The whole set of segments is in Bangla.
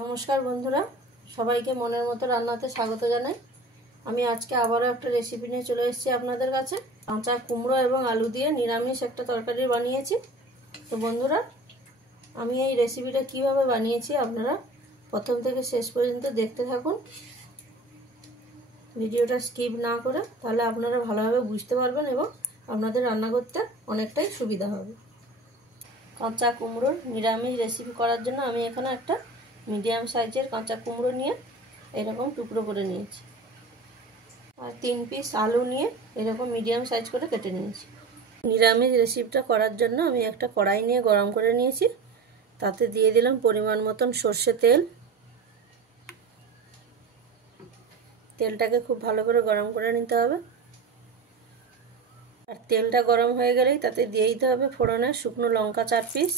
নমস্কার বন্ধুরা, সবাইকে মনের মতো রান্নাতে স্বাগত জানাই। আমি আজকে আবারও একটা রেসিপি নিয়ে চলে এসেছি আপনাদের কাছে। কাঁচা কুমড়ো এবং আলু দিয়ে নিরামিষ একটা তরকারি বানিয়েছি। তো বন্ধুরা, আমি এই রেসিপিটা কিভাবে বানিয়েছি আপনারা প্রথম থেকে শেষ পর্যন্ত দেখতে থাকুন, ভিডিওটা স্কিপ না করে, তাহলে আপনারা ভালোভাবে বুঝতে পারবেন এবং আপনাদের রান্না করতে অনেকটাই সুবিধা হবে। কাঁচা কুমড়োর নিরামিষ রেসিপি করার জন্য আমি এখানে একটা মিডিয়াম সাইজের কাঁচা কুমড়ো নিয়ে এরকম টুকরো করে নিয়েছি, আর 3 পিস আলু নিয়ে এরকম মিডিয়াম সাইজ করে কেটে নিয়েছি। নিরামিষ রেসিপিটা করার জন্য আমি একটা কড়াই নিয়ে গরম করে নিয়েছি, তাতে দিয়ে দিলাম পরিমাণ মতন সর্ষে তেল। তেলটাকে খুব ভালো করে গরম করে নিতে হবে, আর তেলটা গরম হয়ে গেলেই তাতে দিয়ে দিতে হবে ফোড়নে শুকনো লঙ্কা 4 পিস,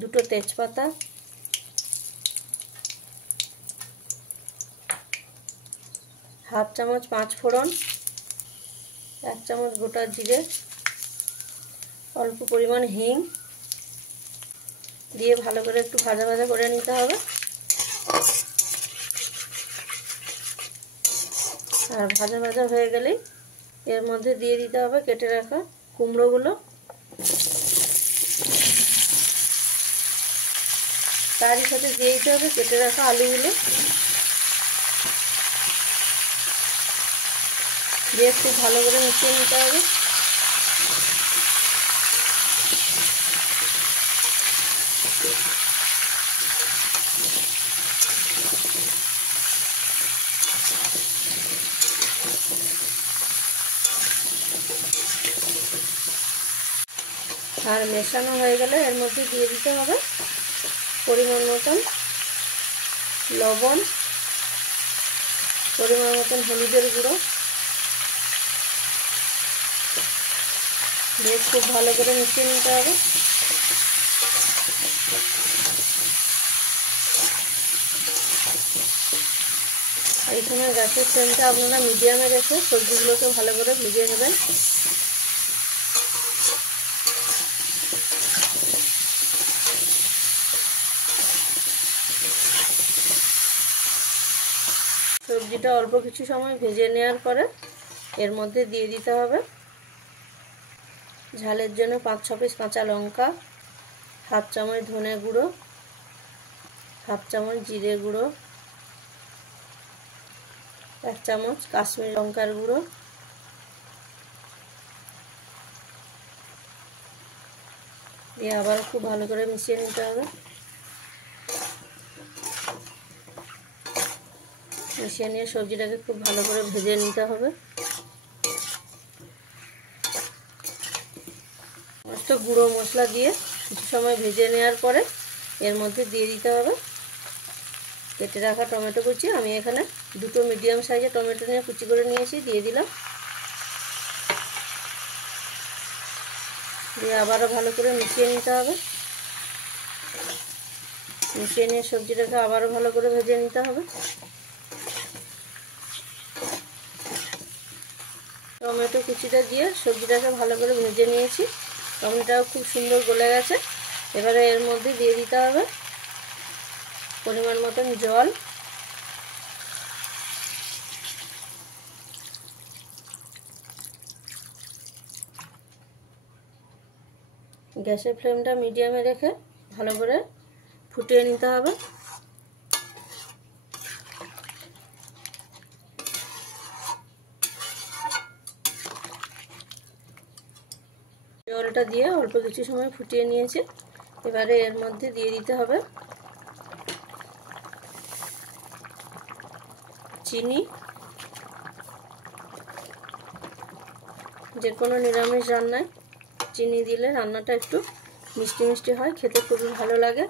2টো তেজপাতা, হাফ চামচ 5 ফোড়ন, 1 চামচ গোটা জিরে, অল্প পরিমাণ হিং দিয়ে ভালো করে একটু ভাজা ভাজা করে নিতে হবে। আর ভাজা ভাজা হয়ে গেলেই এর মধ্যে দিয়ে দিতে হবে কেটে রাখা কুমড়োগুলো, তারই সাথে দিয়ে দিতে হবে কেটে রাখা আলুগুলো, দিয়ে খুব ভালো করে মিশিয়ে নিতে হবে। আর মেশানো হয়ে গেলে এর মধ্যে দিয়ে দিতে হবে পরিমাণ মতন লবণ, পরিমাণ মতন হলুদের গুঁড়ো, দিয়ে খুব ভালো করে মিশিয়ে নিতে হবে। এই সময় গ্যাসের ফ্লেমটা আপনারা মিডিয়ামে রেখে সবজিগুলোকে ভালো করে ভিজিয়ে নেবেন। সবজিটা অল্প কিছু সময় ভেজে নেওয়ার পরে এর মধ্যে দিয়ে দিতে হবে ঝালের জন্য 5-6 পিস কাঁচা লঙ্কা, হাফ চামচ ধনে গুঁড়ো, হাফ চামচ জিরে গুঁড়ো, 1 চামচ কাশ্মীরি লঙ্কার গুঁড়ো, দিয়ে আবার খুব ভালো করে মিশিয়ে নিতে হবে। মিশিয়ে নিয়ে সবজিটাকে খুব ভালো করে ভেজে নিতে হবে। সমস্ত গুঁড়ো মশলা দিয়ে কিছু সময় ভেজে নেওয়ার পরে এর মধ্যে দিয়ে দিতে হবে কেটে রাখা টমেটো কুচি। আমি এখানে 2টো মিডিয়াম সাইজের টমেটো নিয়ে কুচি করে নিয়েছি, দিয়ে দিলাম। দিয়ে আবারও ভালো করে মিশিয়ে নিতে হবে। মিশিয়ে নিয়ে সবজিটাকে আবারও ভালো করে ভেজে নিতে হবে। টমেটো কুচিটা দিয়ে সবজিটাকে ভালো করে ভেজে নিয়েছি, টমেটোটাও খুব সুন্দর গলে গেছে। এবারে এর মধ্যে দিয়ে দিতে হবে পরিমাণ মতন জল, গ্যাসের ফ্লেমটা মিডিয়ামে রেখে ভালো করে ফুটিয়ে নিতে হবে। জলটা দিয়ে অল্প কিছু সময় ফুটিয়ে নিয়েছি। এবারে এর মধ্যে দিয়ে দিতে হবে চিনি। যে কোনো নিরামিষ রান্নায় চিনি দিলে রান্নাটা একটু মিষ্টি মিষ্টি হয়, খেতে খুবই ভালো লাগে।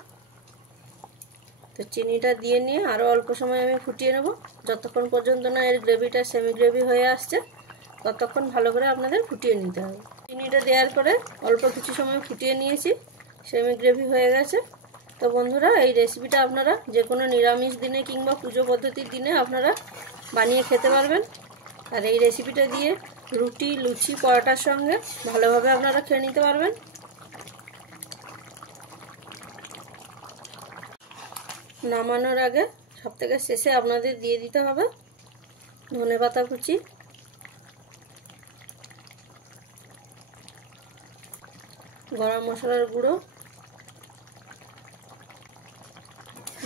তো চিনিটা দিয়ে নিয়ে আরও অল্প সময় আমি ফুটিয়ে নেব, যতক্ষণ পর্যন্ত না এর গ্রেভিটা সেমি গ্রেভি হয়ে আসছে ততক্ষণ ভালো করে আপনাদের ফুটিয়ে নিতে হবে। চিনিটা দেওয়ার পরে অল্প কিছু সময় ফুটিয়ে নিয়েছি, সেমি গ্রেভি হয়ে গেছে। তো বন্ধুরা, এই রেসিপিটা আপনারা যে কোনো নিরামিষ দিনে কিংবা পুজো পদ্ধতির দিনে আপনারা বানিয়ে খেতে পারবেন। আর এই রেসিপিটা দিয়ে রুটি, লুচি, পরোটার সঙ্গে ভালোভাবে আপনারা খেয়ে নিতে পারবেন। নামানোর আগে সবথেকে শেষে আপনাদের দিয়ে দিতে হবে ধনেপাতা কুচি, গরম মশলার গুঁড়ো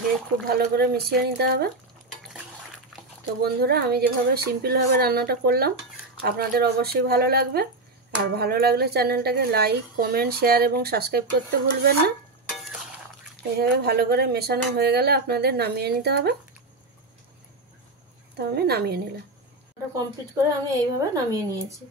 দিয়ে খুব ভালো করে মিশিয়ে নিতে হবে। তো বন্ধুরা, আমি যেভাবে সিম্পলভাবে রান্নাটা করলাম আপনাদের অবশ্যই ভালো লাগবে। আর ভালো লাগলে চ্যানেলটাকে লাইক, কমেন্ট, শেয়ার এবং সাবস্ক্রাইব করতে ভুলবেন না। এইভাবে ভালো করে মেশানো হয়ে গেলে আপনাদের নামিয়ে নিতে হবে। তো আমি নামিয়ে নিলাম। এটা কমপ্লিট করে আমি এইভাবে নামিয়ে নিয়েছি।